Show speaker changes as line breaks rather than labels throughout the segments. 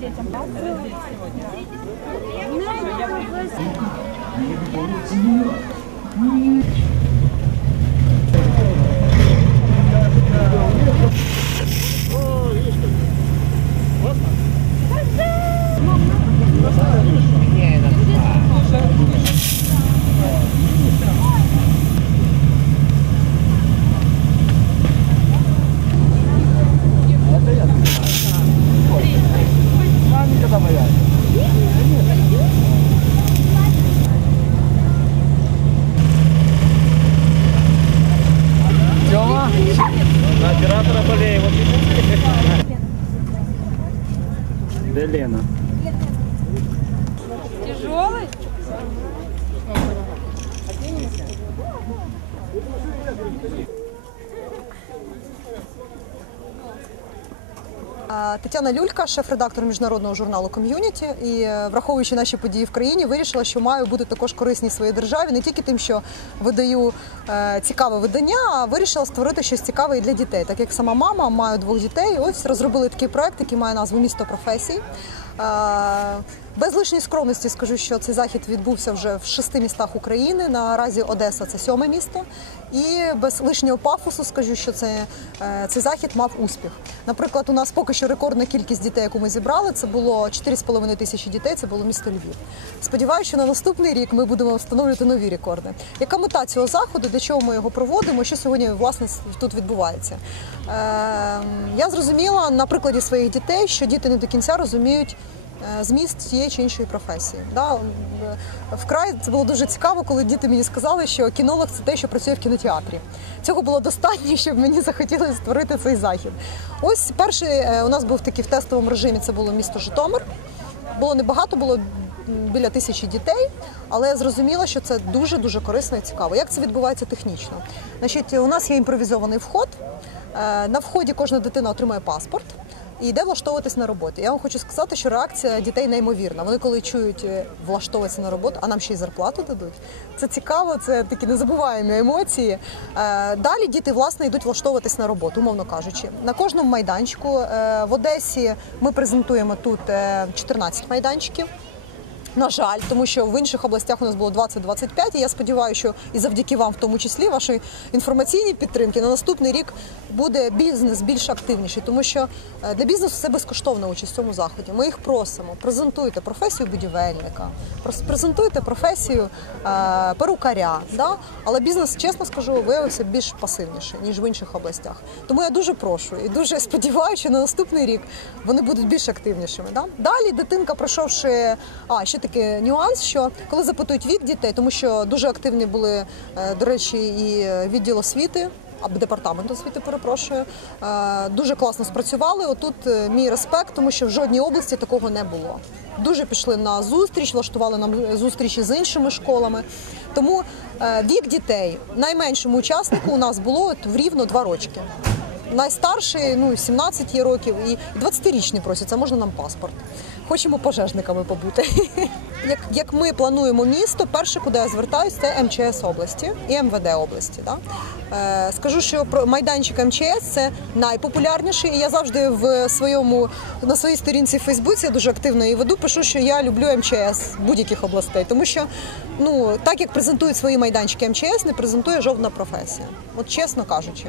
Тёма? Де?
Тетяна Люлька, шеф-редактор міжнародного журналу Ком'юніті, і е, враховуючи наші події в країні, вирішила, що маю бути також корисні своїй державі, не тільки тим, що видаю е, цікаве видання, а вирішила створити щось цікаве і для дітей. Так як сама мама маю двох дітей, ось розробили такий проект, який має назву Місто професій. Без лишньої скромності скажу, що цей захід відбувся вже в шести містах України. Наразі Одеса це сьоме місто. І без лишнього пафосу скажу, що це, е, цей захід мав успіх. Наприклад, у нас поки що рекордна кількість дітей, яку ми зібрали, це було 4,5 тисячі дітей. Це було місто Львів. Сподіваюся, що на наступний рік ми будемо встановлювати нові рекорди. Яка мета цього заходу? Для чого ми його проводимо? Що сьогодні власне тут відбувається? Е, я зрозуміла на прикладі своїх дітей, що діти не до кінця розуміють. Е, Зміст цієї чи іншої професії. Да? Вкрай це було дуже цікаво, коли діти мені сказали, що кінолог це те, що працює в кінотеатрі. Цього було достатньо, щоб мені захотілося створити цей захід. Ось перший е, у нас був такий в тестовому режимі. Це було місто Житомир. Було небагато, було біля тисячі дітей, але я зрозуміла, що це дуже дуже корисно і цікаво. Як це відбувається технічно? Значить, у нас є імпровізований вход. Е, На вході кожна дитина отримує паспорт. І йде влаштовуватись на роботу. Я вам хочу сказати, що реакція дітей неймовірна. Вони коли чують е, влаштовуватися на роботу, а нам ще й зарплату дадуть. Це цікаво, це такі незабуваємі емоції. Е, Далі діти власне йдуть влаштовуватись на роботу, умовно кажучи. На кожному майданчику е, в Одесі ми презентуємо тут е, 14 майданчиків. На жаль, тому що в інших областях у нас було 20-25, і я сподіваюся, що і завдяки вам, в тому числі, вашої інформаційній підтримки, на наступний рік буде бізнес більш активніший, тому що е, для бізнесу це безкоштовна участь в цьому заході. Ми їх просимо. Презентуйте професію будівельника, презентуйте професію е, перукаря. Да? Але бізнес, чесно скажу, виявився більш пасивніший ніж в інших областях. Тому я дуже прошу і дуже сподіваюся, що на наступний рік вони будуть більш активнішими. Да? Далі дитинка, пройшовши, а ще такий нюанс, що коли запитують вік дітей, тому що дуже активні були, е, до речі, і відділ освіти. Або департамент освіти, перепрошую, Е, дуже класно спрацювали. Отут е, мій респект, тому що в жодній області такого не було. Дуже пішли на зустріч, влаштували нам зустрічі з іншими школами. Тому е, вік дітей найменшому учаснику у нас було в рівно два рочки. Найстарший, ну 17 є років, і 20-річні просяться, можна нам паспорт. Хочемо пожежниками побути. Як, як ми плануємо місто, перше, куди я звертаюся, це МЧС області і МВД області. Да? Е, скажу, що про майданчик МЧС це найпопулярніший. І я завжди в своєму на своїй сторінці в Фейсбуці я дуже активно її веду. Пишу, що я люблю МЧС будь-яких областей, тому що ну так як презентують свої майданчики МЧС, не презентує жодна професія. От чесно кажучи.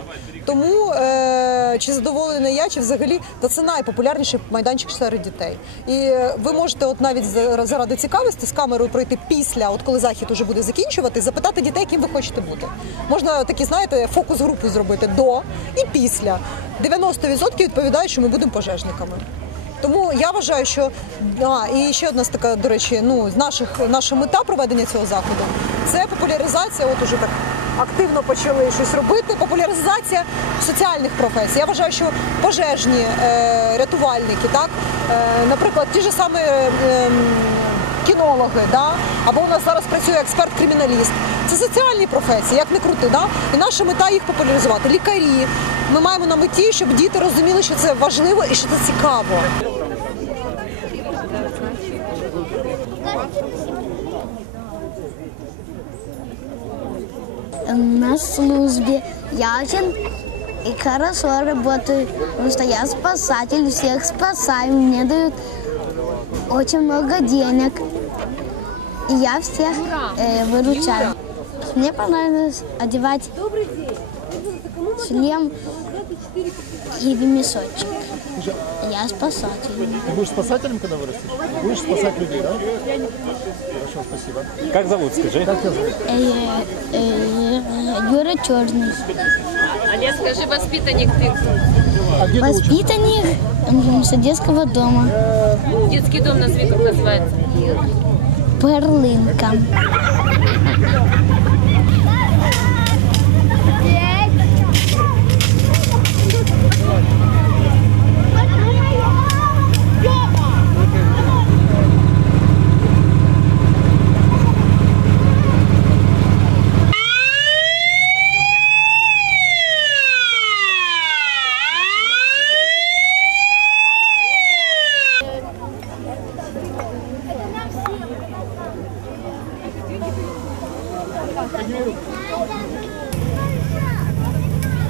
Тому е, чи задоволена я, чи взагалі то це найпопулярніший майданчик серед дітей. І ви можете, от навіть за- заради цікавості з камерою пройти після, от коли захід уже буде закінчувати, запитати дітей, ким ви хочете бути. Можна такі, знаєте, фокус-групу зробити до і після. 90% відповідають, що ми будемо пожежниками. Тому я вважаю, що а, і ще одна з така, до речі, ну з наших наша мета проведення цього заходу це популяризація. От уже так активно почали щось робити. Популяризація соціальних професій. Я вважаю, що пожежні е, рятувальники, так, е, наприклад, ті ж самі. Е, Кінологи, да? або у нас зараз працює експерт-криміналіст. Це соціальні професії, як не крути. Да? І наша мета їх популяризувати. Лікарі. Ми маємо на меті, щоб діти розуміли, що це важливо і що це цікаво.
На службе. Я очень и хорошо работаю, потому что я спасатель, всех спасаю. Мне дают очень много денег. И я всех э, выручаю. Мне понравилось одевать шлем и мешочек. Я спасатель.
Ты будешь спасателем, когда вырастешь? Будешь спасать людей, да? Хорошо, спасибо.
Как зовут, скажи?
Как тебя зовут?
Э, э, Юра Черный.
А не скажи воспитанник ты.
А где?
Воспитанник м, детского дома.
Детский дом назови, как называется.
Перлинка.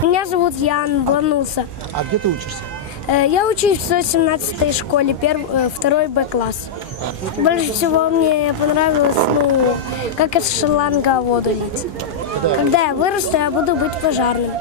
Меня зовут Ян Бланулса.
А где ты учишься?
Э, Я учусь в 117-й школе, перв- э, второй Б-класс. Больше всего мне понравилось, ну, как из шланга воду лить. Когда я вырасту, я буду быть пожарным.